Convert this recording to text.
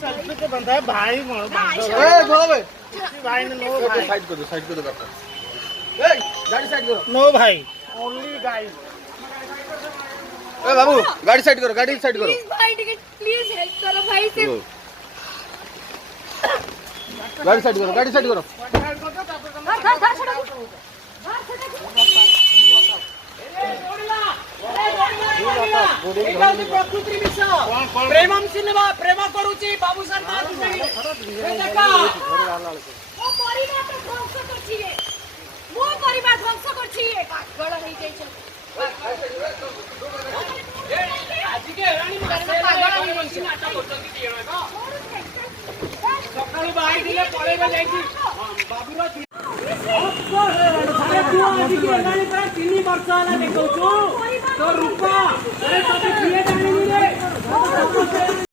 Selfie तो बनता है भाई मोड़ भाई ने नो भाई साइड कर दो गाड़ी साइड करो। नो भाई ओनली गाइस। ए बाबू गाड़ी साइड करो प्लीज भाई टिकट प्लीज हेल्प करो भाई से। गाड़ी साइड करो प्रेमम सिनेमा प्रेम करूची बाबू सर ମୋ ପରିବାର ଧ୍ୱଂସ କରିଛି ମୋ ପରିବାର ଧ୍ୱଂସ କରିଛି ପାଗଳ ହେଇଯାଇଛ ସକାଳୁ ବାହାରି ଥିଲେ ପଳେଇବା ଯାଇକି ବାବୁର ତୁ ଆଜିକି ହେଲାଣି ପ୍ରାୟ 3 ବର୍ଷ ହେଲା ଦେଖଉଛୁ ତୋ ରୂପ।